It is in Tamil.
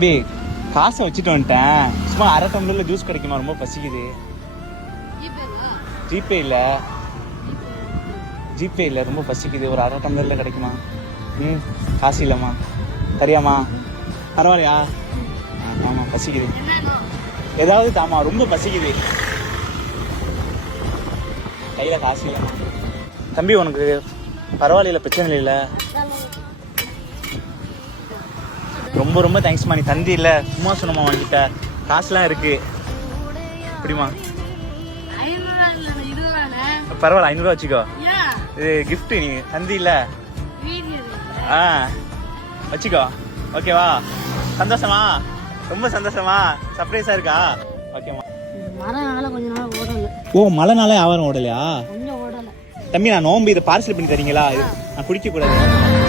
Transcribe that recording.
தம்பி காசை வச்சுட்டு வந்துட்டேன். சும்மா அரை டம்ளர்ல ஜூஸ் கிடைக்குமா? ரொம்ப பசிக்குது. ஜிபே இல்லை ரொம்ப பசிக்குது. ஒரு அரை டம்ளர்ல கிடைக்குமா? காசு இல்லைம்மா. சரியாம்மா? பரவாயில்லையா? ஆமாம் பசிக்குது. ஏதாவது தாமா, ரொம்ப பசிக்குது. கையில் காசு இல்லைம்மா. தம்பி உனக்கு பரவாயில்ல, பிரச்சனை இல்லை. ரொம்ப ரொம்ப தேங்க்ஸ்மா. நீ தந்தி இல்லை, சும்மா சொன்னமா வாங்கிட்ட. காசுலாம் இருக்கு. எப்படிமா? பரவாயில்ல, 500 வச்சுக்கோ. இது கிஃப்ட், நீ தந்தி இல்லை. வச்சுக்கோ. ஓகேவா? சந்தோஷமா? ரொம்ப சந்தோஷமா? சர்ப்ரைஸா இருக்கா? ஓகேமா. ஓ, மழைனால வியாபாரம் ஓடலையா? தம்பி நான் நோம்பு, இதை பார்சல் பண்ணி தரீங்களா? நான் குடிக்க கூடாது.